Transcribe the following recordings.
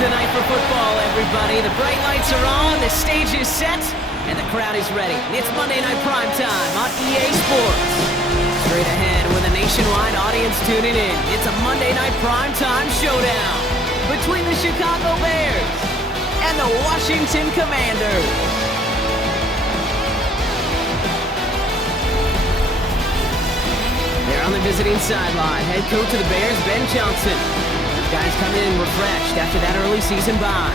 the night for football, everybody. The bright lights are on, the stage is set, and the crowd is ready. It's Monday Night Primetime on EA Sports. Straight ahead with a nationwide audience tuning in, it's a Monday Night Primetime showdown between the Chicago Bears and the Washington Commanders. They're on the visiting sideline. Head coach of the Bears, Ben Johnson. Guys coming in refreshed after that early season bye.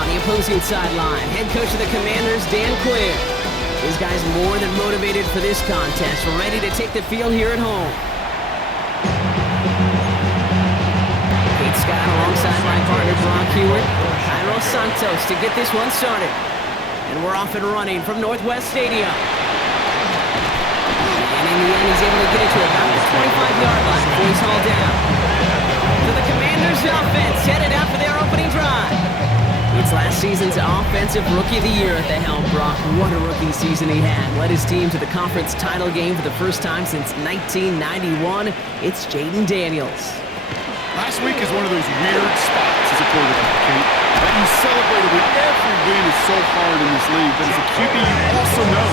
On the opposing sideline, head coach of the Commanders, Dan Quinn. These guys more than motivated for this contest, ready to take the field here at home. Kate Scott alongside my partner, Brock Hewitt. Jairo Santos to get this one started. And we're off and running from Northwest Stadium. And in the end, he's able to get it to about the 25-yard line before he's hauled down. So the Commanders offense headed out for their opening drive. It's last season's Offensive Rookie of the Year at the helm. Brock, what a rookie season he had. Led his team to the conference title game for the first time since 1991. It's Jaden Daniels. Last week is one of those weird spots as a quarterback, Kate. That you celebrated when every win is so hard in this league. But as a QB, you also know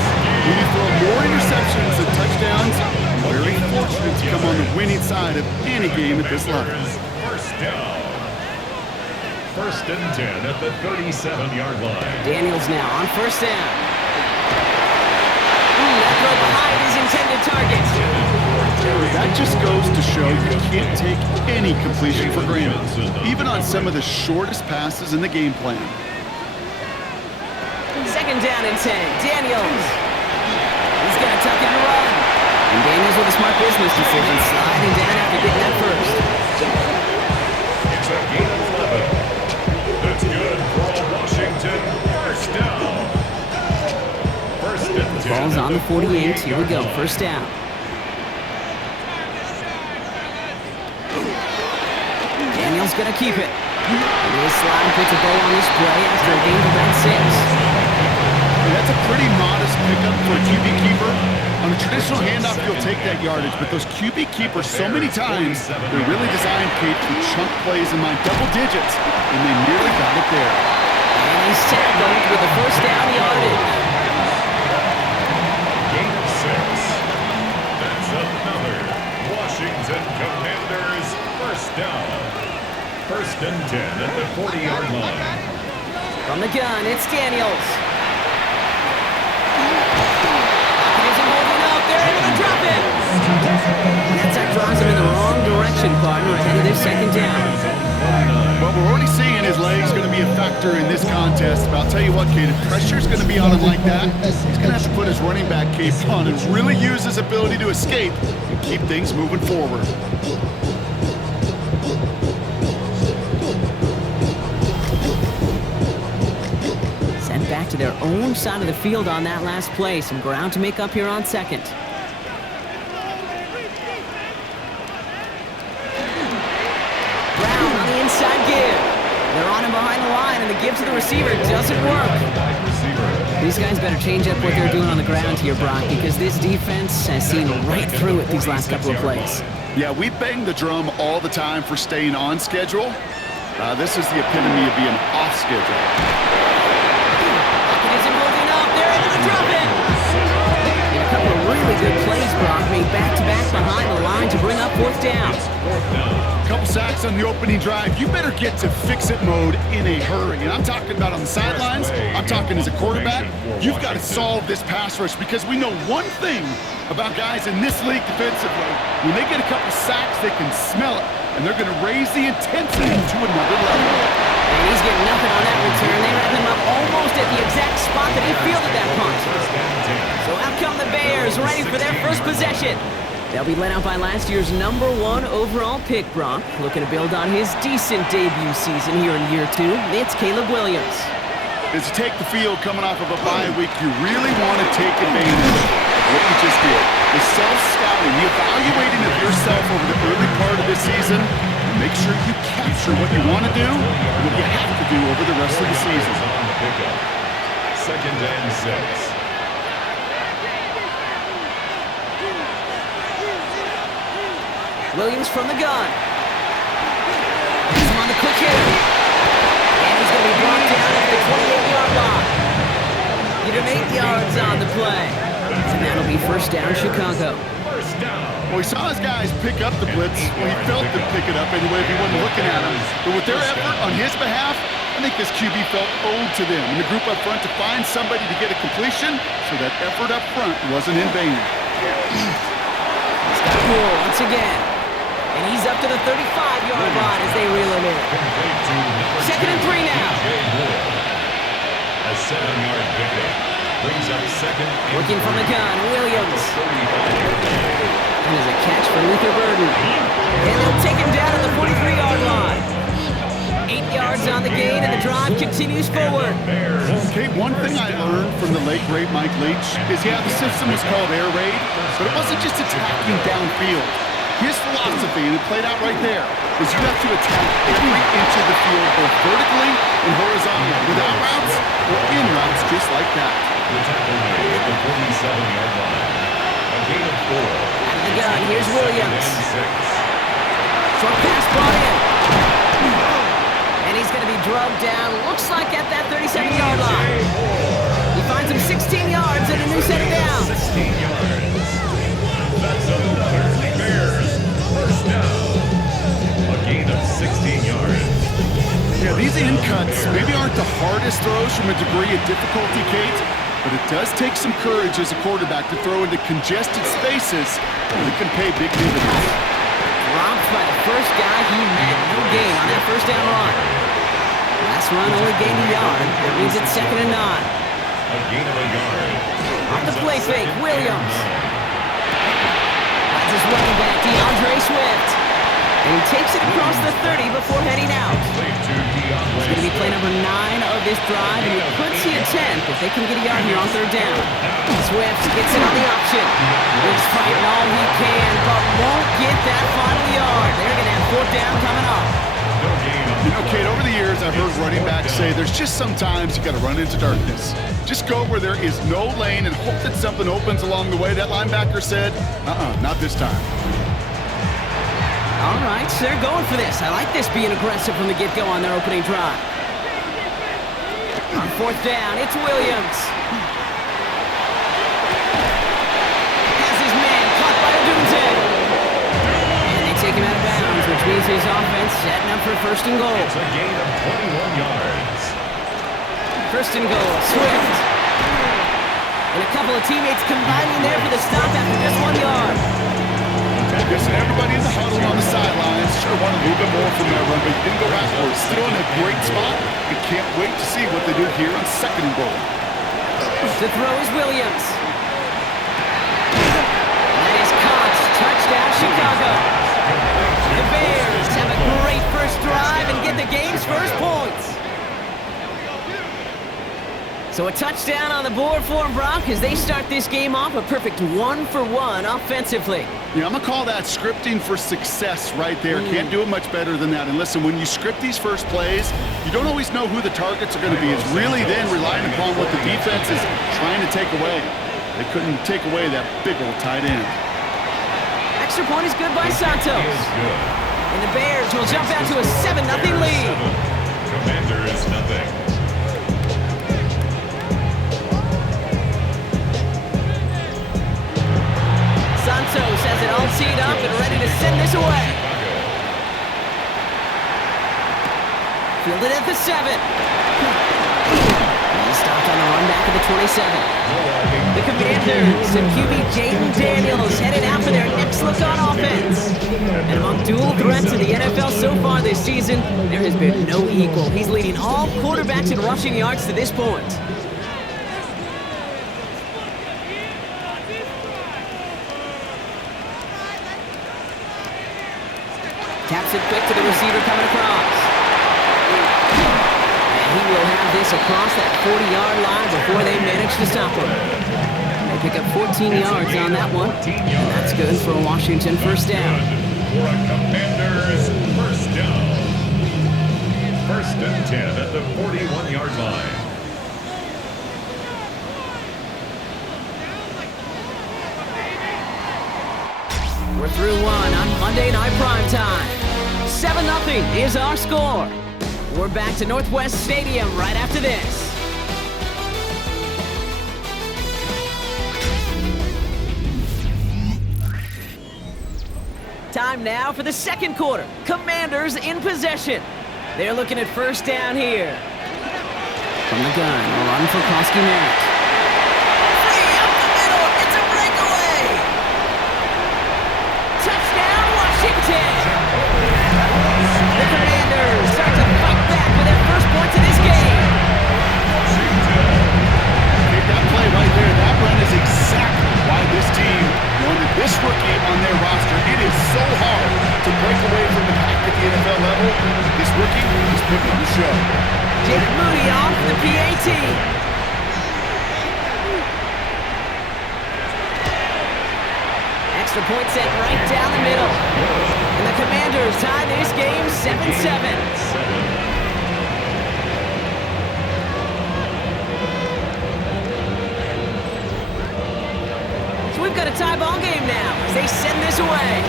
when you throw more interceptions than touchdowns, you're very fortunate to come on the winning side of any game at this level. First down. First and 10 at the 37-yard line. Daniels now on first down. That throw behind his intended target. That just goes to show you can't take any completion for granted, even on some of the shortest passes in the game plan. Second down and 10. Daniels. He's going to tuck it and run. And Daniels with a smart business decision, sliding down after getting that first. It's a gain of 11. That's good for Washington. First down. First and 10. Ball's on the 48. Here we go. First down. Daniels going to keep it. And he'll slide and puts a bow on this play after a gain of about 6. That's a pretty modest pickup for a QB keeper. On a traditional handoff, you'll take that yardage, but those QB keepers, so many times, they're really designed, Kate, to chunk plays in my double digits, and they nearly got it there. And he's tackled with the first down yardage. Gain of 6. That's another Washington Commanders first down. First and 10 at the 40-yard line. From the gun, it's Daniels. They're able to drop it. And that sack drives him in the wrong direction, partner, ahead of this second down. Well, we're already seeing his legs going to be a factor in this contest. But I'll tell you what, Kate, if pressure's going to be on him like that, he's going to have to put his running back cape on and really use his ability to escape and keep things moving forward. Back to their own side of the field on that last play. Some ground to make up here on second. Brown on the inside give. They're on him behind the line, and the give to the receiver doesn't work. These guys better change up what they're doing on the ground here, Brock, because this defense has seen right through it these last couple of plays. Yeah, we bang the drum all the time for staying on schedule. This is the epitome of being off schedule. Drop it! And a couple of really good plays, Brock, made back-to-back behind the line to bring up fourth down. A couple sacks on the opening drive. You better get to fix-it mode in a hurry. And I'm talking about on the sidelines. I'm talking as a quarterback. You've got to solve this pass rush because we know one thing about guys in this league defensively. When they get a couple sacks, they can smell it. And they're going to raise the intensity to another level. And he's getting nothing on that return. They wrap him up almost at the exact spot that he fielded that punt. So out come the Bears, ready for their first possession. They'll be led out by last year's #1 overall pick, Brock. Looking to build on his decent debut season here in year 2. It's Caleb Williams. As you take the field coming off of a bye week, you really want to take advantage of what you just did. The self-scouting, the evaluating of yourself over the early part of this season. Make sure you capture what you want to do and what you have to do over the rest of the season. Second and 6. Williams from the gun. He's on the quick hitter. 108 yards on the play. And that'll be first down, Chicago. First down. Well, he saw his guys pick up the blitz. Well, he felt them pick it up anyway if he wasn't looking at him. But with their effort on his behalf, I think this QB felt owed to them and the group up front to find somebody to get a completion, so that effort up front wasn't in vain. He's got Moore once again. And he's up to the 35-yard line as they reel him in. Second and 3 now. A 7-yard pickup brings up second. Working from the gun, Williams. And there's a catch for Luther Burden. And they'll take him down at the 43-yard line. 8 yards on the gain, and the drive continues forward. Okay, one thing I learned from the late, great Mike Leach is, yeah, the system was called air raid, but it wasn't just attacking downfield. His philosophy, and it played out right there, is you have to attack every inch of the field, both vertically and horizontally, without routes or in routes just like that. The tackle made at the 47-yard line. A gain of 4. Out of the gun, here's Williams. Short pass brought in. And he's going to be drugged down, looks like at that 37-yard line. He finds him 16 yards and a new set of downs. 16 yards. That's another Bears first down. A gain of 16 yards. Yeah, these in cuts maybe aren't the hardest throws from a degree of difficulty, Kate, but it does take some courage as a quarterback to throw into congested spaces where it can pay big dividends. Dropped by the first guy he met. No gain on that first down run. Last run only gained a yard. That means it's second and 9. A gain of a yard. On the play fake, Williams. Finds his running back, DeAndre Swift. And he takes it across the 30 before heading out. It's going to be play number 9 of this drive, and we could see a 10 if they can get a yard here on third down. Swift gets it on the option. He's fighting all he can, but won't get that final yard. They're going to have fourth down coming up. You know, Kate, over the years, I've heard running backs say there's just sometimes you got to run into darkness. Just go where there is no lane and hope that something opens along the way. That linebacker said, not this time. All right, so they're going for this. I like this being aggressive from the get-go on their opening drive. On fourth down, it's Williams. Has his man caught by Odunze. And they take him out of bounds, which means his offense setting up for first and goal. It's a gain of 21 yards. First and goal, Swift. And a couple of teammates combining there for the stop after just 1 yard. Listen, everybody in the huddle on the sidelines sure want a little bit more from that run, but he didn't go backwards. Still in a great spot. We can't wait to see what they do here on second and goal. The throw is Williams. That is caught. Touchdown, Chicago. The Bears have a great first drive and get the game's first points. So a touchdown on the board for them, Brock, as they start this game off a perfect 1-for-1 offensively. Yeah, I'm going to call that scripting for success right there. Can't do it much better than that. And listen, when you script these first plays, you don't always know who the targets are going to be. It's really then relying upon what the defense is trying to take away. They couldn't take away that big old tight end. Extra point is good by Santos. And the Bears will jump out to a 7-0 lead. Commanders nothing. Santos has it all teed up and ready to send this away. Fielded at the 7. He stopped on the run back at the 27. The Commanders and QB Jaden Daniels headed out for their next look on offense. And among dual threats in the NFL so far this season, there has been no equal. He's leading all quarterbacks in rushing yards to this point. Taps it quick to the receiver coming across. And he will have this across that 40-yard line before they manage to stop him. They pick up 14 yards on that one. And that's good for a Washington first down. For a Commanders first down. First and 10 at the 41-yard line. We're through one on Monday Night Primetime. 7-0 is our score. We're back to Northwest Stadium right after this. Time now for the second quarter. Commanders in possession. They're looking at first down here. From the gun, a run for Krosky-Merritt. Free up the middle, it's a breakaway! Touchdown, Washington! The Commanders start to fight back with their first points of this game. That play right there, that run is exactly why this team wanted this rookie on their roster. It is so hard to break away from the pack at the NFL level. This rookie is putting on the show. Jake Moody off the PAT. Extra point set right down the middle. And the Commanders tie this game 7-7. We've got a tie ball game now as they send this away.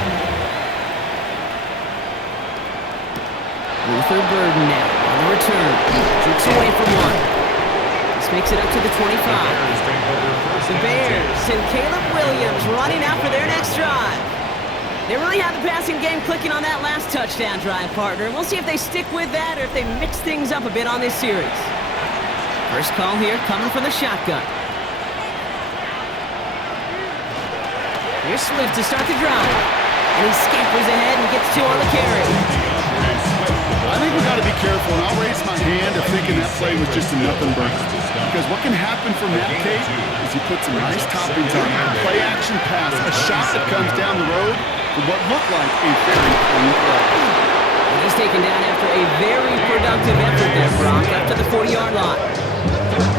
Luther Burden now on the return. Jukes away from one. This makes it up to the 25. The Bears and Caleb Williams running out for their next drive. They really have the passing game clicking on that last touchdown drive, partner. And we'll see if they stick with that or if they mix things up a bit on this series. First call here coming from the shotgun. Here's Swift to start the drive. And he scampers ahead and gets two on the carry. I think we've got to be careful, and I'll raise my hand of thinking that play was just a nothing burger. Because what can happen from that, Kate, is you put some nice toppings on it. Play action pass, a shot that comes down the road for what looked like a very clean play. And he's taken down after a very productive effort there, Brock, up to the 40-yard line.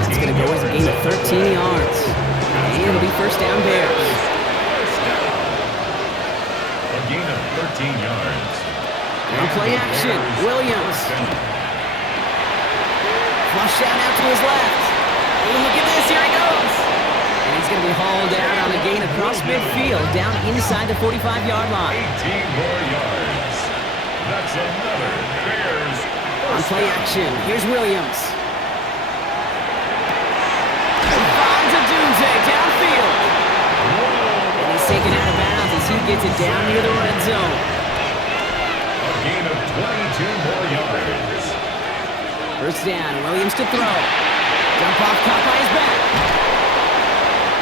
That's going to go as a gain of 13 yards. And it'll be first down Bears. Gain of 13 yards. On play action, Williams. Flush down out to his left. Oh, look at this, here he goes. And he's going to be hauled down on a gain across midfield, down inside the 45-yard line. 18 more yards. That's another Bears. On play action, here's Williams. And finds a Dunze downfield. And he's taken out of bounds as he gets it down near the red zone. A gain of 22 more yards. First down, Williams to throw. Dump off caught by his back.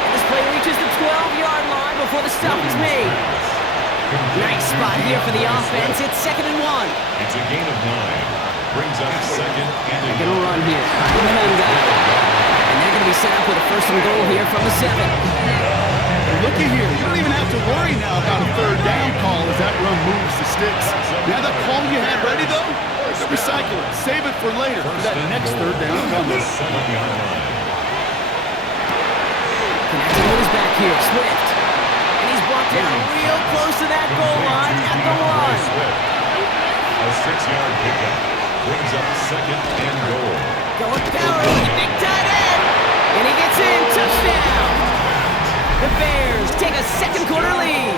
And this play reaches the 12-yard line before the stop is made. Nice spot here for the offense. It's 2nd and 1. It's a gain of 9. Brings up second and They're going to run here. And they're going to be set up with a first and goal here from the 7. Looky here, you don't even have to worry now about a third down call as that run moves the sticks. Now that call you had ready, though, recycle it. Save it for later for that next third down coming. Connecting with his back here, Swift. And he's brought down real close to that goal line at the 1. A 6-yard pickup brings up second and goal. Going power, big tight end. And he gets in, touchdown. The Bears take a second quarter lead.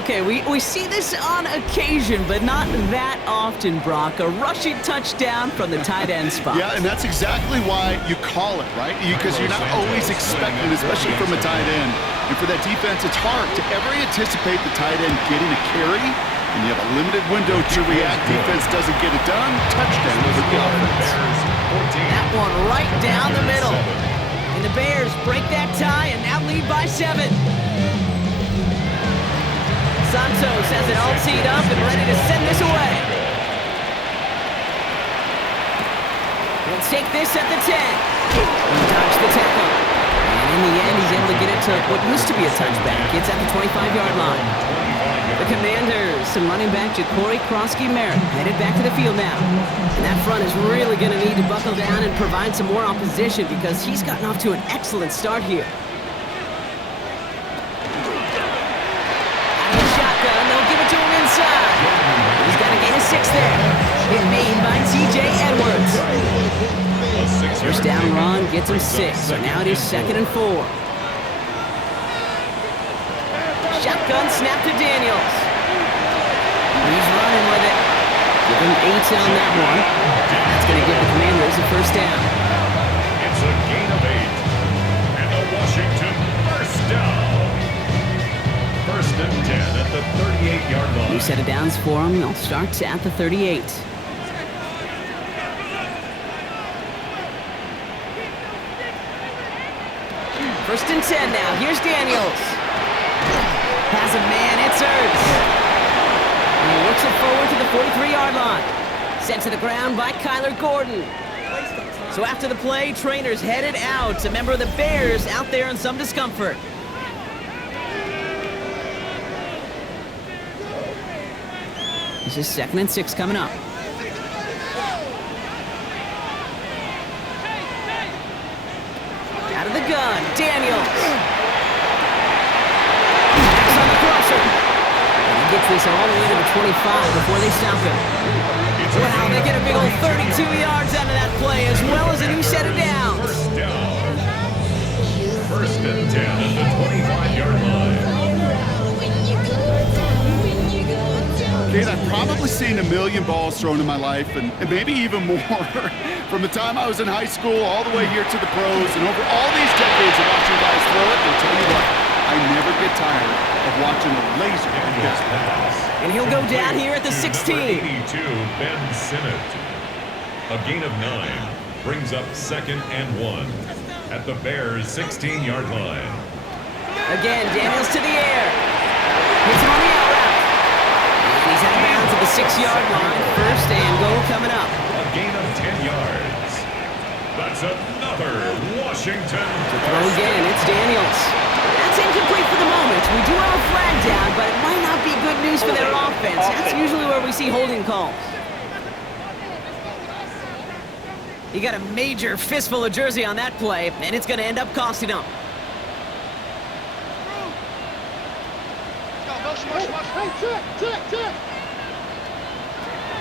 Okay, we see this on occasion, but not that often, Brock. A rushing touchdown from the tight end spot. Yeah, and that's exactly why you call it, right? Because you're not always expecting, especially from a tight end. And for that defense, it's hard to ever anticipate the tight end getting a carry. And you have a limited window to react. Defense doesn't get it done. Touchdown for the offense. That one right down the middle. And the Bears break that tie and now lead by 7. Santos has it all teed up and ready to send this away. He'll take this at the 10. And dodge the tackle. And in the end, he's able to get it to what used to be a touchback. It's at the 25-yard line. The Commanders, some running back Ja'Cory Krosky-Merritt, headed back to the field now. And that front is really going to need to buckle down and provide some more opposition because he's gotten off to an excellent start here. Out of the shotgun, they'll give it to him inside. He's got a gain of 6 there. Hit made by T.J. Edwards. First down run gets him 6, so now it is 2nd and 4. Shotgun snap to Daniels. He's running with it. Give him 8 on that one. That's going to give the Commanders a first down. It's a gain of 8. And the Washington first down. and 10 at the 38-yard line. New set of downs for them. They'll start at the 38. First and 10 now. Here's Daniels. Has a man. It's Ertz. And he works it forward to the 43-yard line. Sent to the ground by Kyler Gordon. So after the play, trainers headed out. A member of the Bears out there in some discomfort. This is 2nd and 6 coming up. Out of the gun, Daniels. Next on the crosser. And he gets this all the way to the 25 before they stop him. Wow, they get a big old 32 yards out of that play, as well as a new set of downs. First down. First and 10 at the 25-yard line. Kate, I've probably seen a million balls thrown in my life, and maybe even more. From the time I was in high school all the way here to the pros, and over all these decades of watching guys throw it, I'll tell you what, I never get tired of watching a laser like this pass. And he'll go down here at the 16. 82, Ben Sinnott. A gain of 9 brings up 2nd and 1 at the Bears' 16-yard line. Again, Daniels to the air. Hits him on the out route. And he's out of bounds at the 6-yard line. First and goal coming up. A gain of 10 yards. That's another Washington. Throw again, it's Daniels. That's incomplete for the moment. We do have a flag down, but it might not be good news for their offense. That's usually where we see holding calls. He got a major fistful of jersey on that play, and it's going to end up costing him.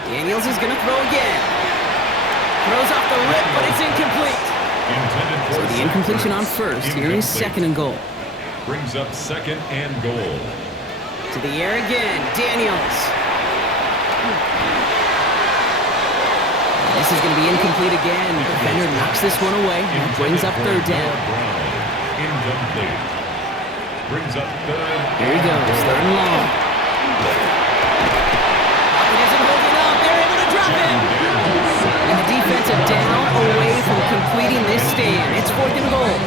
Daniels is going to throw again. Throws off the rip, but it's incomplete. So the incompletion on first. Here is 2nd and goal. Brings up 2nd and goal. To the air again, Daniels. This is going to be incomplete again. The defender knocks this one away and brings up 3rd down. Incomplete. Brings up 3rd. Here he goes, 3rd and long. Pocket isn't holding up. They're able to drop him. And the defensive down away from completing this stand. It's 4th and goal.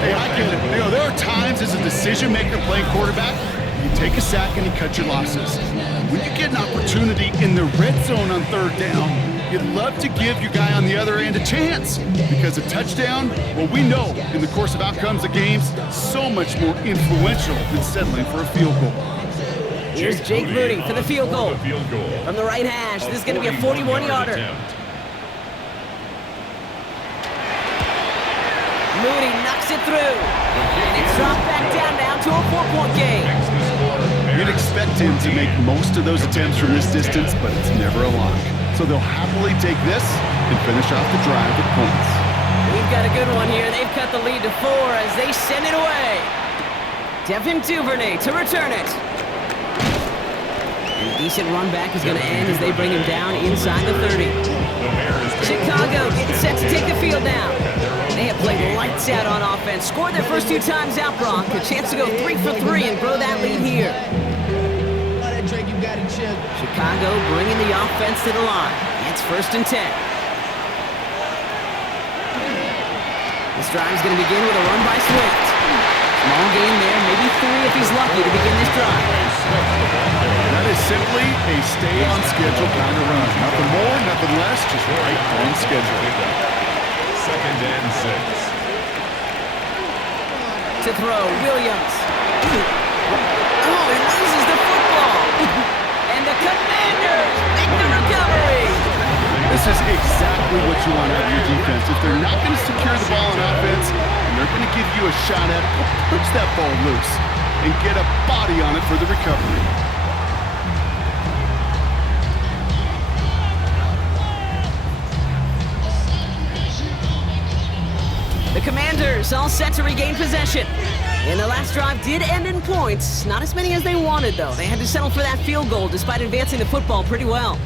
Hey, I get it. You know, there are times as a decision-maker playing quarterback, you take a sack and you cut your losses. When you get an opportunity in the red zone on 3rd down, you'd love to give your guy on the other end a chance, because a touchdown, well, we know in the course of outcomes of games, so much more influential than settling for a field goal. Here's Jake Moody for the field goal. From the right hash, this is going to be a 41-yarder. Moody knocks it through. And it's dropped back down now to a 4-point game. You'd expect him to make most of those attempts from this distance, but it's never a lock. So they'll happily take this and finish off the drive with points. We've got a good one here. They've cut the lead to 4 as they send it away. Devin Duvernay to return it. And a decent run back is going to end as they bring him down inside the 30. Chicago getting set to take the field now. They have played lights out on offense. Scored their first 2 times out, Brock. A chance to go 3 for 3 and grow that lead here. Chicago bringing the offense to the line. It's 1st and 10. This drive's going to begin with a run by Swift. Small gain there, maybe 3 if he's lucky to begin this drive. That is simply a stay-on-schedule kind of run. Nothing more, nothing less, just right on schedule. 2nd and 6. To throw, Williams. Oh, he loses the football. And the Commanders make the recovery. This is exactly what you want out of your defense. If they're not going to secure the ball on offense, and they're going to give you a shot at it, push that ball loose and get a body on it for the recovery. The Commanders all set to regain possession. And their last drive did end in points. Not as many as they wanted, though. They had to settle for that field goal despite advancing the football pretty well.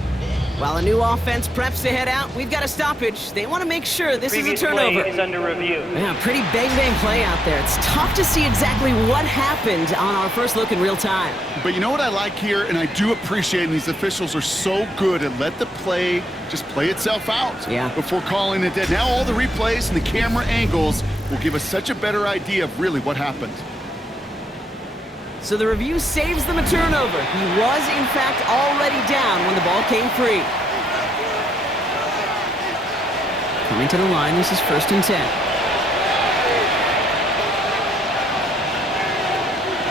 While a new offense preps to head out, we've got a stoppage. They want to make sure this is a turnover. Play is under review. Yeah, pretty bang-bang play out there. It's tough to see exactly what happened on our first look in real time. But you know what I like here, and I do appreciate, and these officials are so good at let the play just play itself out before calling it dead. Now all the replays and the camera angles will give us such a better idea of really what happened. So the review saves them a turnover. He was, in fact, already down when the ball came free. Coming to the line, this is 1st and 10.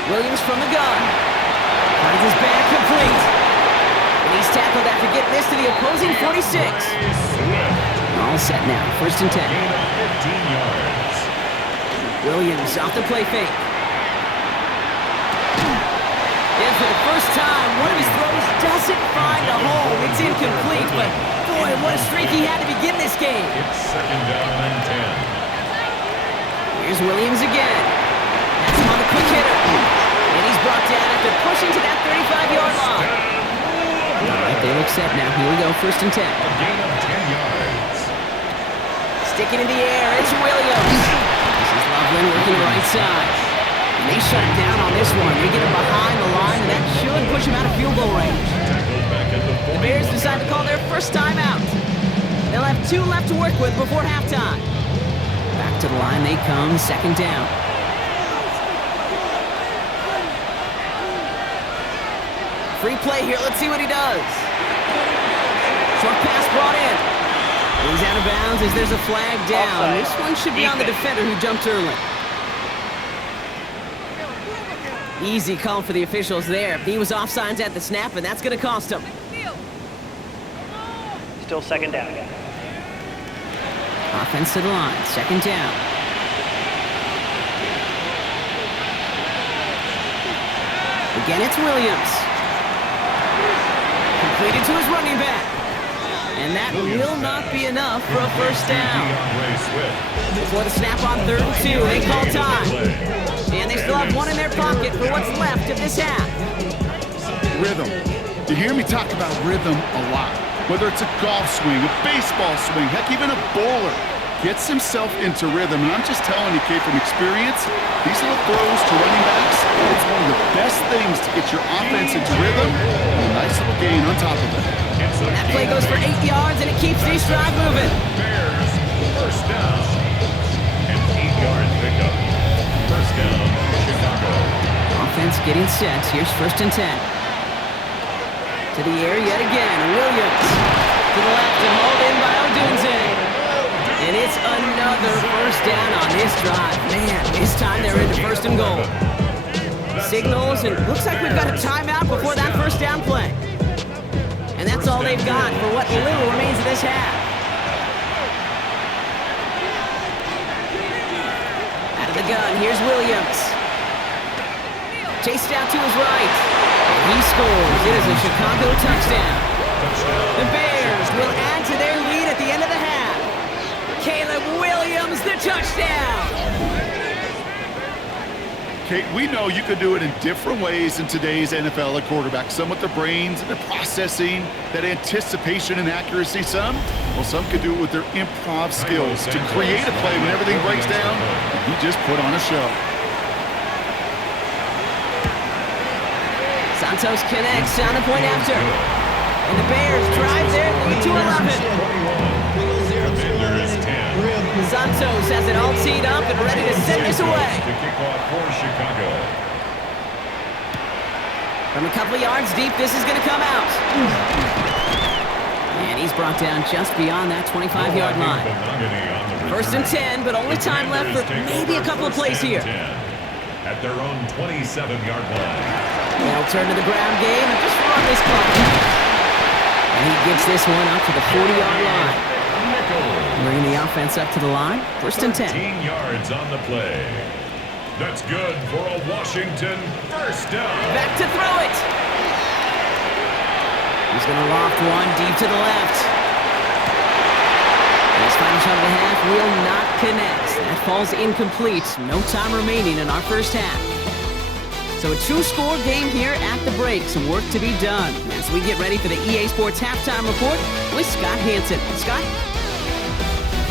Williams from the gun. Finds his back complete. And he's tackled after getting this to the opposing 46. All set now, 1st and 10. 15 yards. Williams off the play fake. And for the first time, one of his throws doesn't find a home. It's incomplete, but boy, what a streak he had to begin this game. It's 2nd down and 10. Here's Williams again. That's him on the quick hitter. And he's brought down after pushing to that 35-yard line. All right, they look set now. Here we go, 1st and 10. A gain of 10 yards. Sticking in the air, it's Williams. This is Loveland working the right side. And they shut him down on this one. They get him behind the line, and that should push him out of field goal range. The Bears decide to call their first timeout. They'll have 2 left to work with before halftime. Back to the line they come, 2nd down. Free play here. Let's see what he does. Short pass brought in. He's out of bounds as there's a flag down. This one should be on the defender who jumped early. Easy call for the officials there. He was offsides at the snap, and that's going to cost him. Still 2nd down. Offense to the line, 2nd down. Again, it's Williams. Completed to his running back. And that will not be enough for a first down. Before the snap on 3rd and 2, they call time. And they still have 1 in their pocket for what's left of this half. Rhythm. You hear me talk about rhythm a lot. Whether it's a golf swing, a baseball swing, heck, even a bowler gets himself into rhythm. And I'm just telling you, Kate, from experience, these little throws to running backs, it's one of the best things to get your offense into rhythm and a nice little gain on top of it. And that play goes for 8 yards, and it keeps these drive moving. Bears, first down. An 8-yard pickup. First down, Chicago. Offense getting set. Here's 1st and 10. To the air yet again. Williams to the left and hauled in by Odunze. And it's another first down on this drive. Man, this time they're into 1st and goal. Signals, and looks like we've got a timeout before that first down play. And that's all they've got for what little remains of this half. Out of the gun, here's Williams. Chased out to his right. And he scores. It is a Chicago touchdown. The Bears will add to their lead at the end of the half. Caleb Williams, the touchdown. Kate, we know you can do it in different ways in today's NFL at quarterback. Some with their brains and their processing, that anticipation and accuracy. Some could do it with their improv skills to create a play when everything breaks down. He just put on a show. Santos connects on the point after. And the Bears drive their lead to 11. Santos has it all teed up and ready to send this away. To kick off for Chicago. From a couple of yards deep, this is going to come out. And he's brought down just beyond that 25-yard line. 1st and 10, but only time left for maybe a couple of plays here. At their own 27-yard line. They'll turn to the ground game and just run this clock. And he gets this one up to the 40-yard line. Bringing the offense up to the line. 1st and 10. 13 yards on the play. That's good for a Washington first down. Back to throw it. He's going to loft one deep to the left. And his final shot of the half will not connect. That falls incomplete. No time remaining in our first half. So a two-score game here at the break. Some work to be done as we get ready for the EA Sports Halftime Report with Scott Hansen. Scott?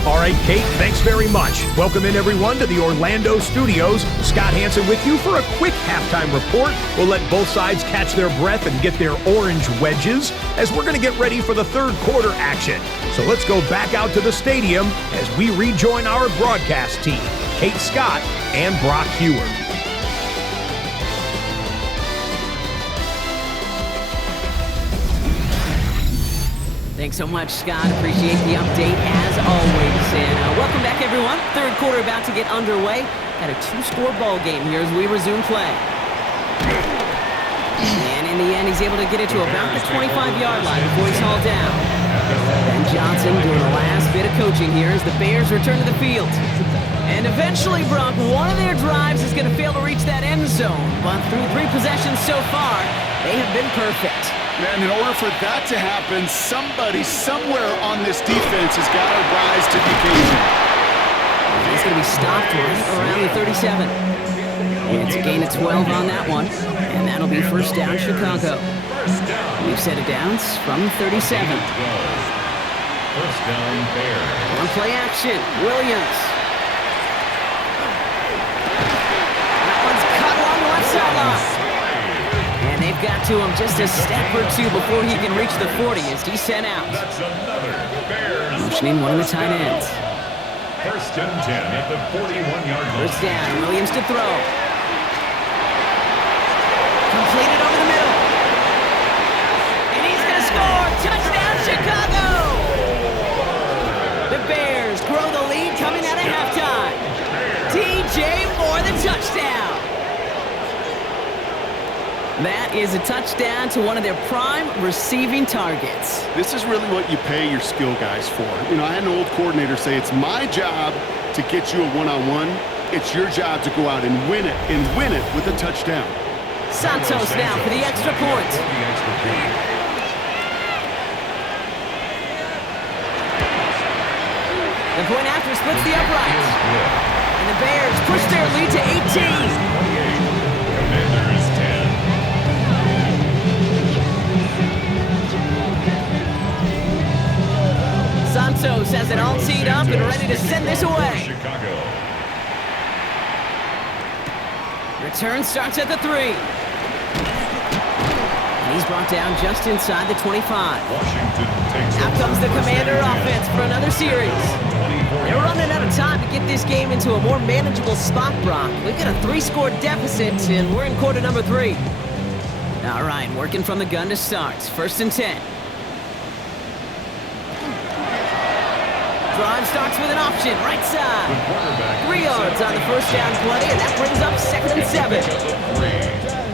All right, Kate, thanks very much. Welcome in, everyone, to the Orlando studios. Scott Hansen with you for a quick halftime report. We'll let both sides catch their breath and get their orange wedges as we're going to get ready for the third quarter action. So let's go back out to the stadium as we rejoin our broadcast team, Kate Scott and Brock Hewer. Thanks so much, Scott. Appreciate the update as always. And welcome back, everyone. Third quarter about to get underway. Got a two-score ball game here as we resume play. And in the end, he's able to get it to about the 25-yard line before he's hauled down. Ben Johnson doing the last bit of coaching here as the Bears return to the field. And eventually, Brock, one of their drives is going to fail to reach that end zone. But through 3 possessions so far, they have been perfect. Man, in order for that to happen, somebody somewhere on this defense has got to rise to the occasion. He's going to be stopped right around the 37. And it's a gain of 12 on that one. And that'll be first down, Chicago. We've set it down from 37. First down, Bears. On play action, Williams. That one's cut along the left sideline. And they've got to him just a step or two before he can reach the 40 as he's sent out. That's another Bears. Motioning one of the tight ends. First and 10 at the 41-yard line. First down, Williams to throw. Completed over the middle. And he's going to score. Touchdown, Chicago! The Bears grow the lead coming out of halftime. DJ Moore, the touchdown. That is a touchdown to one of their prime receiving targets. This is really what you pay your skill guys for. You know, I had an old coordinator say, it's my job to get you a one-on-one. It's your job to go out and win it with a touchdown. Santos now for the extra point. The point after splits the uprights. And the Bears push their lead to 18. Commanders 10. Santos has it all teed up and ready to send this away. Chicago. Return starts at the 3. And he's brought down just inside the 25. Washington takes Out comes the Commander offense for another series. They're running out of time to get this game into a more manageable spot, Brock. We've got a 3-score deficit, and we're in quarter number 3. All right, working from the gun to start. First and 10. Drive starts with an option, right side. 3 yards on the first down play, and that brings up 2nd and 7.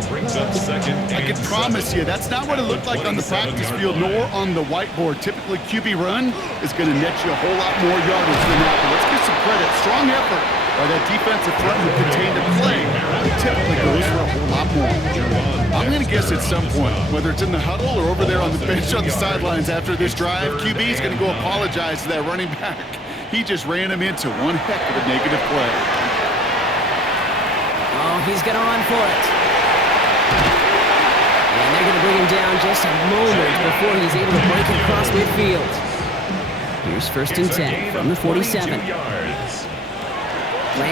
Brings up 2nd and I can promise you, that's not what it looked like on the practice field nor on the whiteboard. Typically, QB run is going to net you a whole lot more yardage than that. But let's give some credit. Strong effort by that defensive front who contained the play. Typically goes for a whole lot more. I'm going to guess at some point, whether it's in the huddle or over there on the bench on the sidelines after this drive, QB is going to go apologize to that running back. He just ran him into one heck of a negative play. Oh, he's going to run for it. And they're going to bring him down just a moment before he's able to break it across midfield. Here's first and 10 from the 47. Play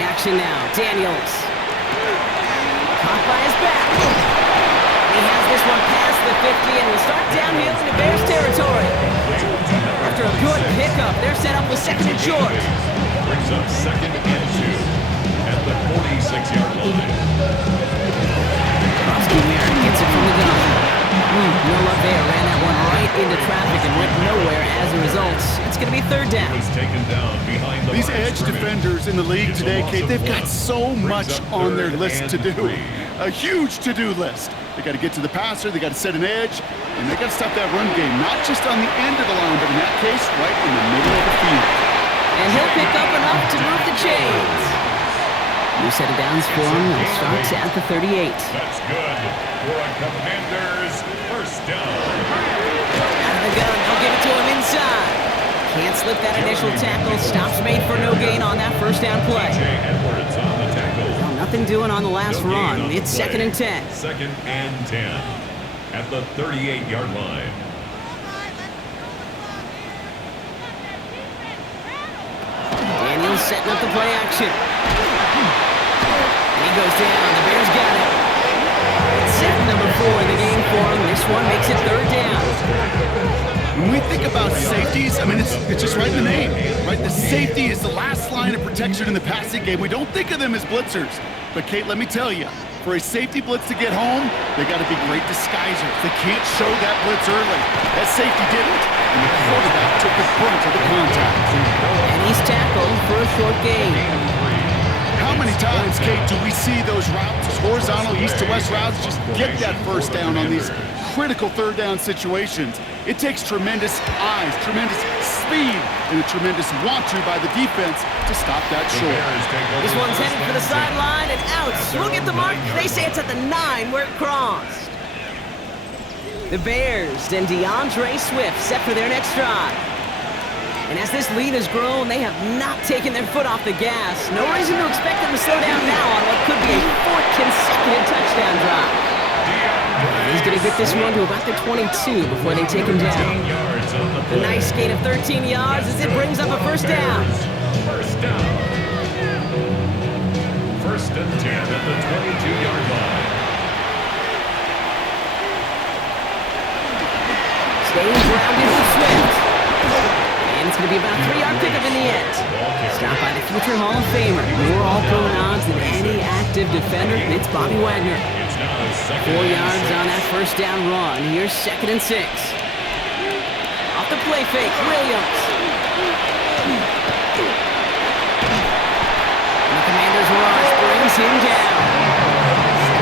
action now. Daniels. Caught by his back. He has this one past the 50 and will start downhill into Bears territory. After a good pickup, they're set up with 2nd and short. Brings up 2nd and 2 at the 46-yard line. Merritt gets it from the gun. No luck there. Ran that one right into traffic and went nowhere as a result. It's going to be 3rd down. Was taken down behind the These edge defenders in the league today, Kate, they've got so much on their list to do. A huge to-do list. They got to get to the passer, they got to set an edge, and they got to stop that run game, not just on the end of the line, but in that case, right in the middle of the field. And he'll pick up enough to move the chains. New set of downs for him and starts at the 38. That's good for a Commanders first down. Out of the gun, they'll give it to him inside. Can't slip that initial tackle. Stops made for no gain on that first down play. Edwards on the tackle. Nothing doing on the last run. It's 2nd and 10. 2nd and 10 at the 38-yard line. Daniels setting up the play action. And he goes down. The Bears got it. It's sack number 4 in the game for him. This one makes it 3rd down. When we think about safeties, I mean, it's just right in the name, right? The safety is the last line of protection in the passing game. We don't think of them as blitzers. But, Kate, let me tell you, for a safety blitz to get home, they got to be great disguisers. They can't show that blitz early. That safety didn't, and the quarterback took the brunt of the contact. And he's tackled for a short gain. How many times, Kate, do we see those routes, horizontal east to west routes, just get that first down on these critical 3rd down situations? It takes tremendous eyes, tremendous speed, and a tremendous want-to by the defense to stop that short. This one's headed for the sideline and out. We'll get the mark. They say it's at the 9 where it crossed. The Bears and DeAndre Swift set for their next drive. And as this lead has grown, they have not taken their foot off the gas. No reason to expect them to slow down now on what could be a 4th consecutive touchdown drive. He's going to get this one to about the 22 before they take him down. A nice gain of 13 yards as it brings up a 1st down. 1st down. 1st and 10 at the 22-yard line. Staying grounded with Swift. And it's going to be about a 3-yard pickup in the end. Stopped by the future Hall of Famer. More all-pro nods than any active defender. It's Bobby Wagner. 4 yards on that 1st down run. Here's 2nd and 6. Off the play fake, Williams. And the Commanders' rush brings him down.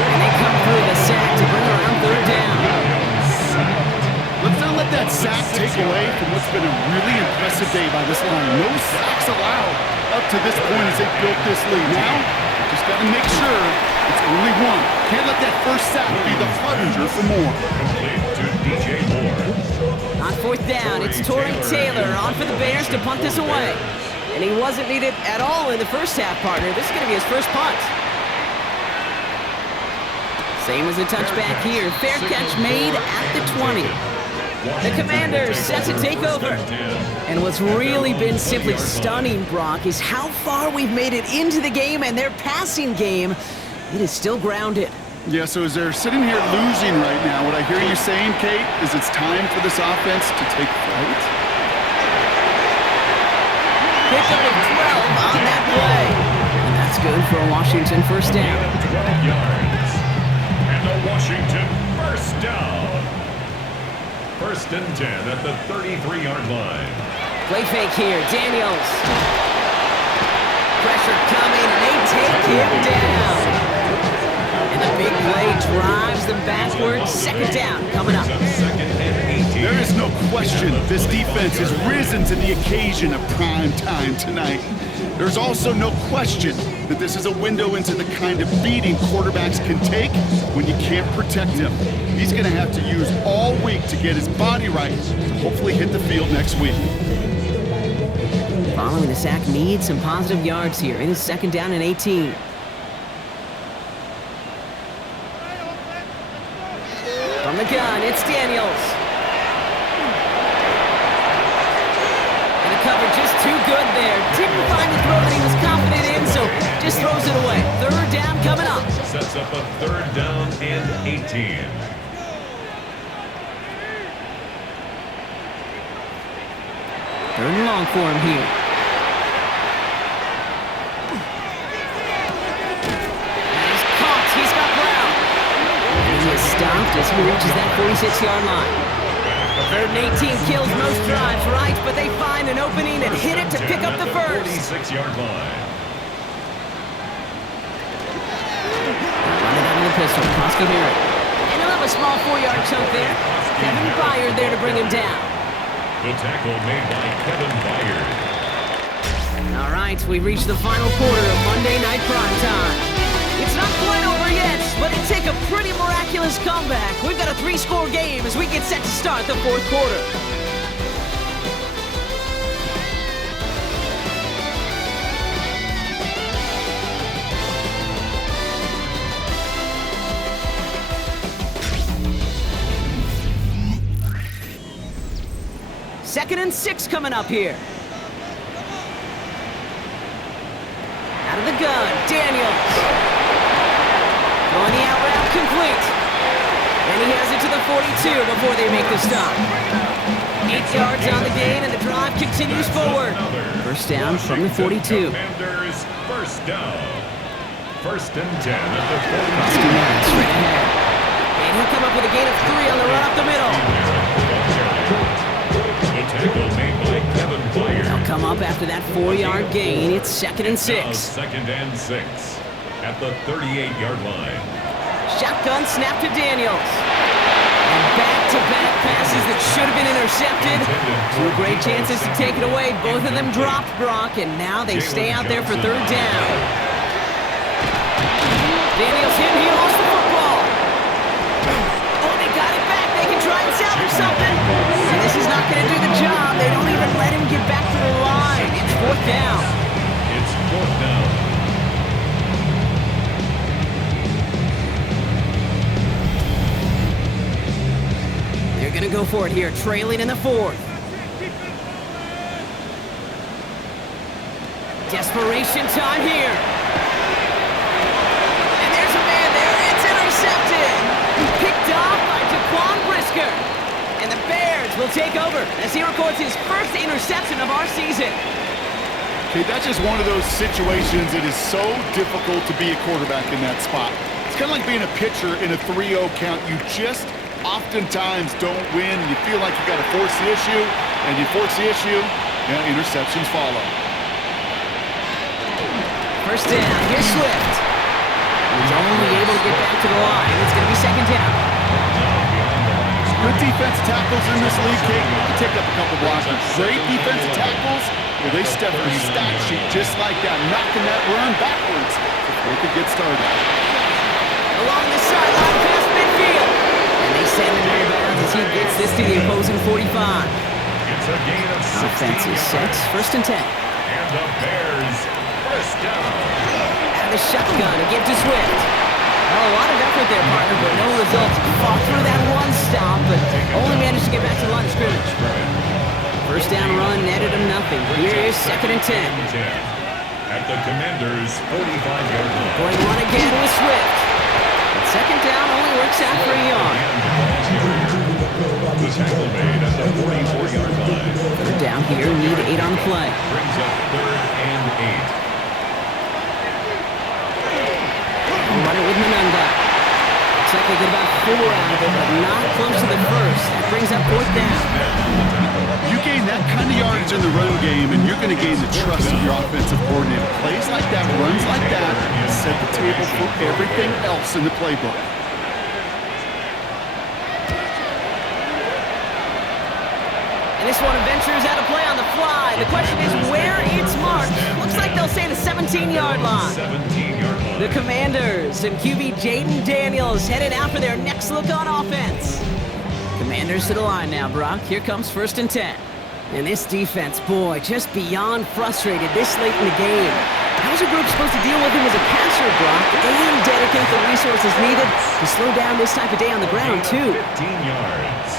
And they come through the sack to bring around 3rd down. Let's not let that sack take away from what's been a really impressive day by this line. No sacks allowed up to this point as they built this lead. Now, just got to make sure it's only one. Can't let that first sack be the harbinger for more. To DJ Moore. On 4th down, it's Torrey Taylor on for the Bears to punt this away. And he wasn't needed at all in the first half, partner. This is going to be his first punt. Same as a touchback here. Fair catch made at the 20. The Commanders set to take over. And what's really been simply stunning, Brock, is how far we've made it into the game, and their passing game, it is still grounded. Yeah, so as they're sitting here losing right now, what I hear you saying, Kate, is it's time for this offense to take flight? Pickup of 12 on that play. And that's good for a Washington 1st down. 12 yards. And a Washington 1st down. 1st and 10 at the 33-yard line. Play fake here, Daniels. Pressure coming, and they take him down. And the big play drives them backwards. 2nd down coming up. 2nd and 18. There is no question this defense has risen to the occasion of prime time tonight. There's also no question that this is a window into the kind of beating quarterbacks can take when you can't protect him. He's going to have to use all week to get his body right to hopefully hit the field next week. Following the sack needs some positive yards here. It is 2nd down and 18. From the gun, it's Daniels. And the cover just too good there. Didn't find the throw that he was confident in, so just throws it away. 3rd down coming up. Sets up a 3rd down and 18. Third and long for him here. And he's caught. He's got Brown. And he is stopped as he reaches that 46-yard line. 3rd and 18 kills most drives, right? But they find an opening and hit it to pick up the 1st. 46-yard line. Run it out of the pistol. Coscadero. And he'll have a small 4-yard chunk there. Kevin Byard there to bring him down. The tackle made by Kevin Byard. All right, we've reached the final quarter of Monday Night Prime Time. It's not quite over yet, but it take a pretty miraculous comeback. We've got a 3-score game as we get set to start the 4th quarter. 2nd and 6 coming up here. Out of the gun, Daniels. Going the out route, complete. And he has it to the 42 before they make the stop. 8 yards on the gain, and the drive continues forward. First down from the 42. Commanders, first down. 1st and 10 at the 42. Straight ahead. And he'll come up with a gain of 3 on the run up the middle. The tackle made by Kevin Byard. They'll come up after that 4-yard gain. It's 2nd and 6. Now 2nd and 6 at the 38-yard line. Shotgun snap to Daniels. And back-to-back passes that should have been intercepted. 2 great chances to take it away. Both of them dropped, Brock, and now they stay out there for 3rd down. Daniels hit, he lost the football. Oh, they got it back. They can try and salvage something. And this is not going to do the job. They don't even let him get back to the line. It's 4th down. It's 4th down. They're going to go for it here, trailing in the 4th. Desperation time here. And there's a man there. It's intercepted. Picked off by Jaquan Brisker. And the Bears will take over as he records his first interception of our season. Okay, that's just one of those situations that is so difficult to be a quarterback in that spot. It's kind of like being a pitcher in a 3-0 count. You just oftentimes don't win. You feel like you got to force the issue, and you force the issue, and interceptions follow. First down, here's Swift. He's only able to get back to the line. It's going to be 2nd down. Good defensive tackles in this league, Kate. You can take up a couple blocks. Great defensive tackles, well, they step on a stat sheet just like that, knocking that run backwards before it could get started. Along the sideline, past midfield. And they send him out of bounds as he gets this to the opposing 45. It's a gain of 16 Offense is set. yards. 1st and 10. And the Bears, first down. Out of the shotgun to give to Swift. Well, a lot of effort there, partner, but no results. Fought through that one stop, but only managed to get back to the line of scrimmage. First down run netted him nothing. Here is 2nd and 10. At the Commanders' 45-yard line. Going one again with Swift. But 2nd down only works out for a yard. The tackle made at the 44-yard line. 3rd down here, need 8 on the play. Brings up 3rd and 8. Run it with Menunga. Looks like they get about 4 out of it, but not close to the first. That brings up 4th down. You gain that kind of yardage in the run game, and you're going to gain the trust of your offensive coordinator. Plays like that, runs like that, set the table for everything else in the playbook. And this one ventures out of play on the fly. The question is where it's marked. Looks like they'll say the 17-yard line. 17-yard line. The Commanders and QB Jaden Daniels headed out for their next look on offense. Commanders to the line now, Brock. Here comes 1st and 10. And this defense, boy, just beyond frustrated this late in the game. How's your group supposed to deal with him as a passer, Brock, and dedicate the resources needed to slow down this type of day on the ground, too? 15 yards.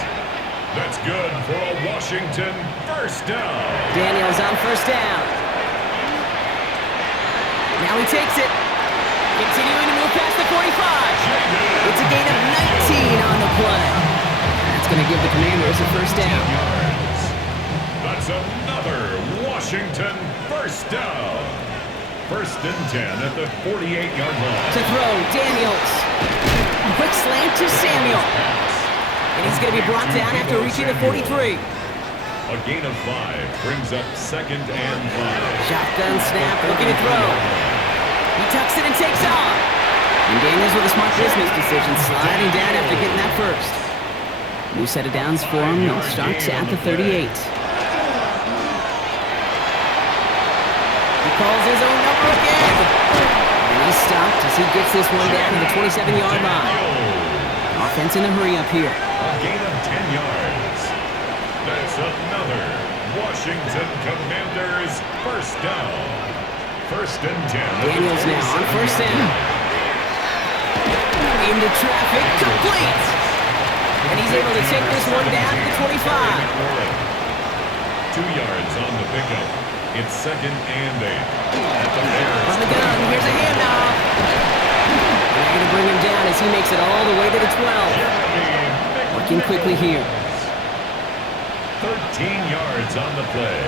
That's good for a Washington first down. Daniels on 1st down. Now he takes it. Continuing to move past the 45. It's a gain of 19 on the play. That's going to give the Commanders a 1st down. Yards. That's another Washington first down. 1st and 10 at the 48-yard line. To throw, Daniels. Quick slant to Samuel. And he's going to be brought down after reaching the 43. A gain of 5 brings up 2nd and 5. Shotgun snap, looking to throw. He tucks it and takes off. And Daniels with a smart business decision, sliding down after getting that first. New set of downs for him. He'll start at the 38. He calls his own number again. And he's stopped as he gets this one down to the 27-yard line. Offense in a hurry up here. A gain of 10 yards. That's another Washington Commanders first down. 1st and 10. Daniels now on 1st down. Into traffic, complete. And he's able to take this one down to the 25. 2 yards on the pickup. It's 2nd and 8. At the Bears. From the gun, here's a handoff. They're going to bring him down as he makes it all the way to the 12. Working quickly here. 13 yards on the play.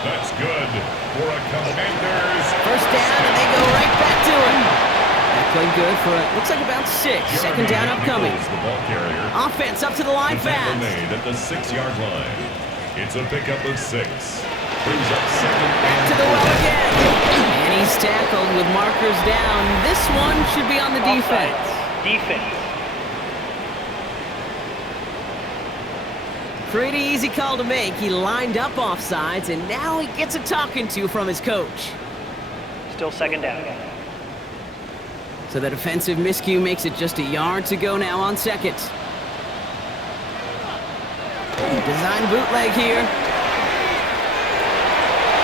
That's good for a Commanders. First down, and they go right back to him. That played good for, looks like about 6. 2nd down upcoming. The ball carrier. Offense up to the line fast. Made at the 6-yard line. It's a pickup of 6. Brings up 2nd Back to the well again. And he's tackled with markers down. This one should be on the defense. Defense. Pretty easy call to make. He lined up offsides, and now he gets a talking to from his coach. Still 2nd down. So the defensive miscue makes it just a yard to go now on 2nd. Design bootleg here.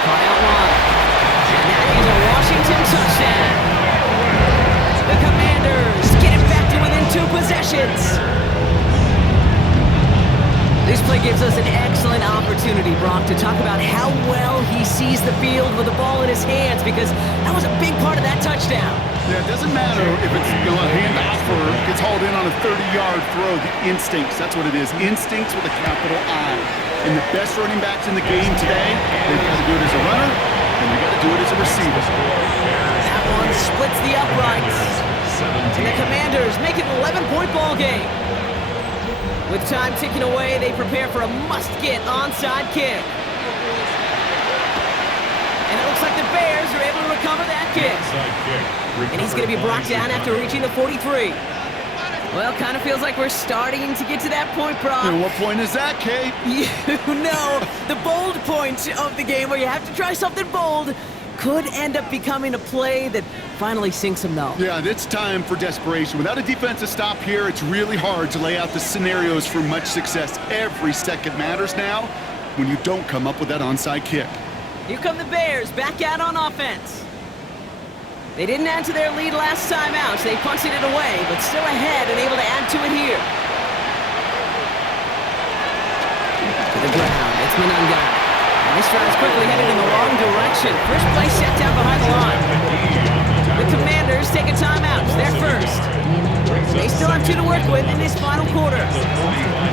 Caught out wide. And that is a Washington touchdown. The Commanders get it back to within 2 possessions. This play gives us an excellent opportunity, Brock, to talk about how well he sees the field with the ball in his hands, because that was a big part of that touchdown. Yeah, it doesn't matter if it's a handoff or gets hauled in on a 30-yard throw. The instincts, that's what it is. Instincts with a capital I. And the best running backs in the game today, they've got to do it as a runner, and they've got to do it as a receiver. That one splits the uprights. And the Commanders make it an 11-point ball game. With time ticking away, they prepare for a must-get onside kick. And it looks like the Bears are able to recover that kick. And he's going to be brought down after reaching the 43. Well, kind of feels like we're starting to get to that point, Brock. And what point is that, Kate? You know, the bold point of the game where you have to try something bold could end up becoming a play that finally sinks him, though. Yeah, it's time for desperation. Without a defensive stop here, it's really hard to lay out the scenarios for much success. Every second matters now when you don't come up with that onside kick. Here come the Bears, back out on offense. They didn't add to their lead last time out, so they punted it away, but still ahead and able to add to it here. To the ground, it's Monangai. And this drive's quickly headed in the wrong direction. First play set down behind the line. The Commanders take a timeout. It's their first. They still have 2 to work with in this final quarter.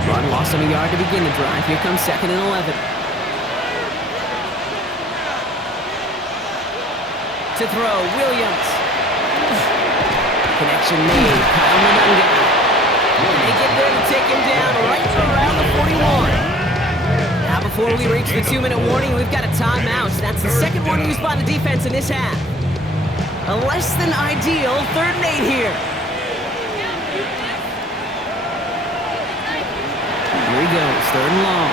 Run loss on a yard to begin the drive. Here comes 2nd and 11. To throw, Williams. Connection made. Kyle Monangai. They get there to take him down right around the 41. Now before we reach the 2-minute warning, we've got a timeout. That's the second one used by the defense in this half. A less than ideal 3rd and 8 here. Here he goes, 3rd and long.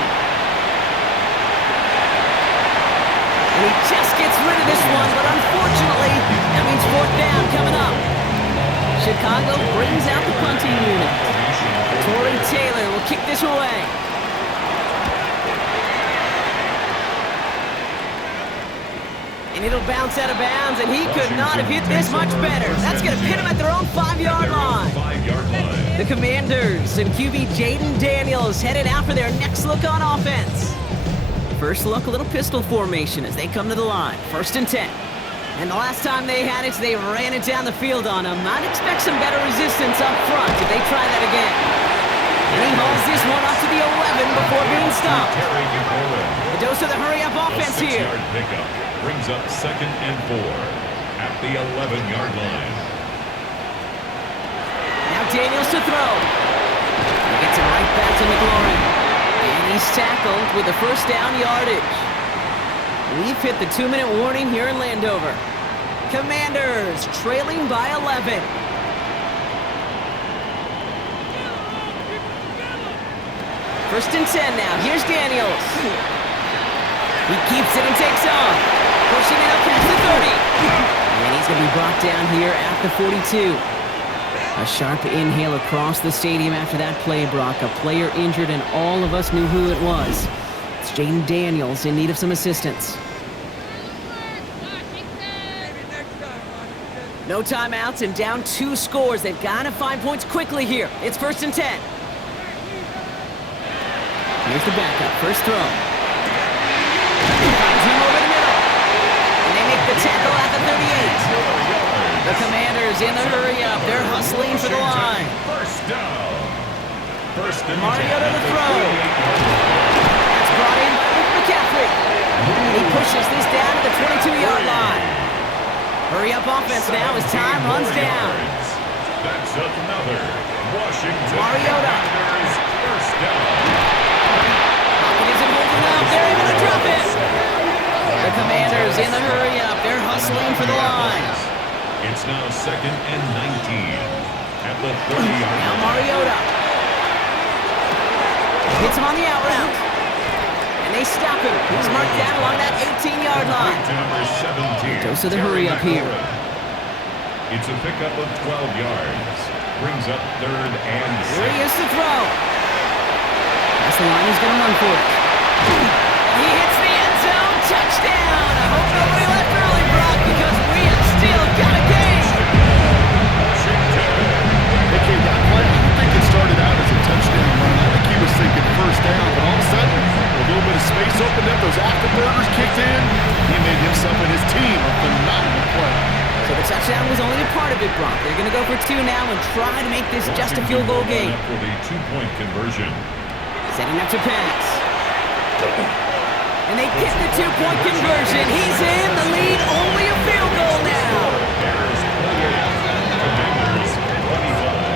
And he just gets rid of this one, but unfortunately, that means 4th down coming up. Chicago brings out the punting unit. Torrey Taylor will kick this away. And it'll bounce out of bounds, and he could not have hit this much better. That's going to pin him at their own 5-yard line. The Commanders and QB Jaden Daniels headed out for their next look on offense. First look, a little pistol formation as they come to the line. 1st and 10. And the last time they had it, they ran it down the field on him. I'd expect some better resistance up front if they try that again. And he hauls this one up to the 11 before being stopped. A dose of the hurry-up offense here. Pickup brings up 2nd and 4 at the 11-yard line. Now Daniels to throw. He gets it right back to McLaurin. And he's tackled with the 1st down yardage. We've hit the 2-minute warning here in Landover. Commanders trailing by 11. First and 10 now. Here's Daniels. He keeps it and takes off. Pushing it up past the 30. And he's going to be brought down here at the 42. A sharp inhale across the stadium after that play, Brock. A player injured, and all of us knew who it was. It's Jaden Daniels in need of some assistance. No timeouts and down 2 scores. They've got to find points quickly here. It's 1st and 10. Here's the backup. First throw. tackle at the 38. The Commanders in the hurry-up. They're hustling for the line. First down. First and Mariota to throw. That's brought in by Luke McCaffrey. He pushes this down to the 22-yard line. Hurry-up offense now as time runs down. That's another Washington Mariota. Commanders first down. Pocket isn't holding up. They're able to drop it. The Commanders in the hurry-up. They're hustling for the line. It's now second and 19 at the 30-yard Now line. Mariota. Hits him on the out route. And they stop him. He's marked down along that 18-yard line. To number 17. Goes to the hurry-up here. It's a pickup of 12 yards. Brings up third and Here he 6. is to throw. That's the line he's going to run for it. He hits the end zone. Touchdown. I hope nobody left early, Brock, because we have still got a game. Okay, that play, I don't think it started out as a touchdown run. I think he was thinking first down, but all of a sudden, a little bit of space opened up, those afterburners kicked in. He made himself and his team a phenomenal play. So the touchdown was only a part of it, Brock. They're going to go for two now and try to make this just a field goal game. For the 2-point conversion. Setting up to pass. And they get the 2-point conversion. He's in the lead, only a field goal now. Bears 48, Commanders 25.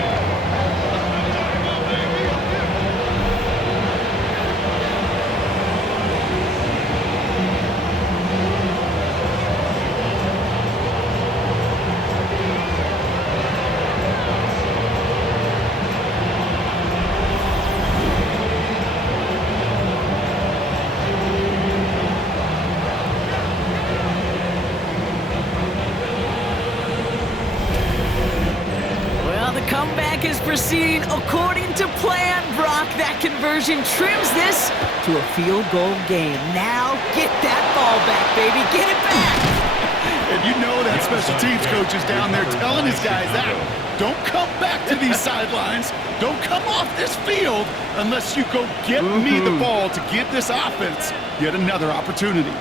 Comeback is proceeding according to plan, Brock. That conversion trims this to a field goal game. Now get that ball back, baby. Get it back. And you know that special teams coach is down there telling his guys that. Don't come back to these sidelines. Don't come off this field unless you go get me the ball to give this offense yet another opportunity.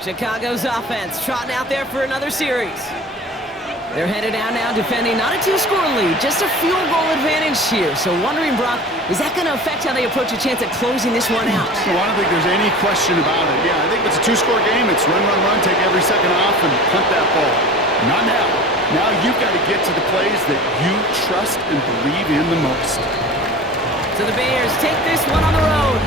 Chicago's offense trotting out there for another series. They're headed down now defending not a 2-score lead, just a field goal advantage here. So wondering, Brock, is that going to affect how they approach a chance at closing this one out? So I don't think there's any question about it. Yeah, I think it's a 2-score game. It's run, run, run, take every second off and punt that ball. Not now. Now you've got to get to the plays that you trust and believe in the most. So the Bears take this one on the road.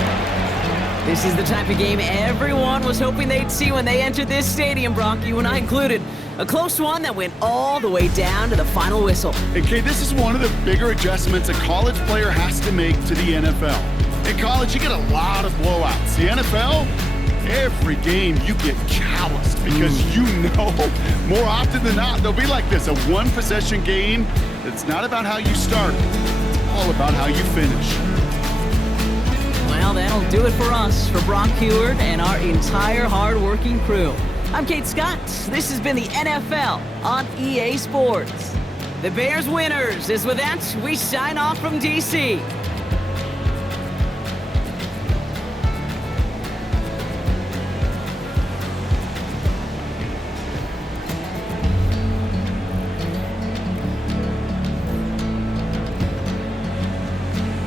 This is the type of game everyone was hoping they'd see when they entered this stadium, Brock, you and I included. A close one that went all the way down to the final whistle. Okay, this is one of the bigger adjustments a college player has to make to the NFL. In college, you get a lot of blowouts. The NFL, every game you get calloused because you know more often than not, they'll be like this, a one-possession game. It's not about how you start, it's all about how you finish. Well, that'll do it for us, for Brock Heward and our entire hard-working crew. I'm Kate Scott. This has been the NFL on EA Sports. The Bears winners. As with that, we sign off from D.C.